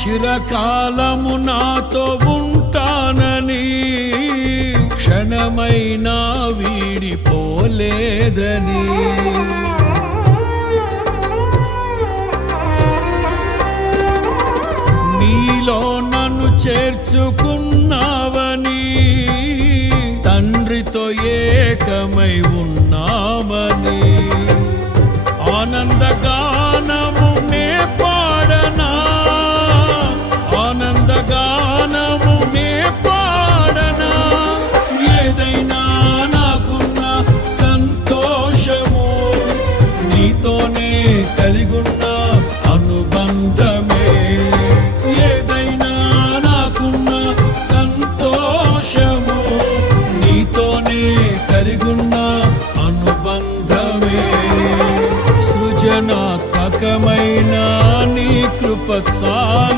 చిరకాలము నాతో ఉంటానని, క్షణమైనా వీడిపోలేదని. నీలో నన్ను చేర్చుకున్నావని, తండ్రితో ఏకమై ఉన్నామని. ఆనందగానము నే పాడనా, ఆనందగానము నే పాడనా. ఏదైనా నాకున్న సంతోషము నీతోనే కలిగున్న అనుబంధమే. ఏదైనా నాకున్న సంతోషము నీతోనే కలిగున్న అనుబంధమే. సృజనాత్మకమైన నీ కృప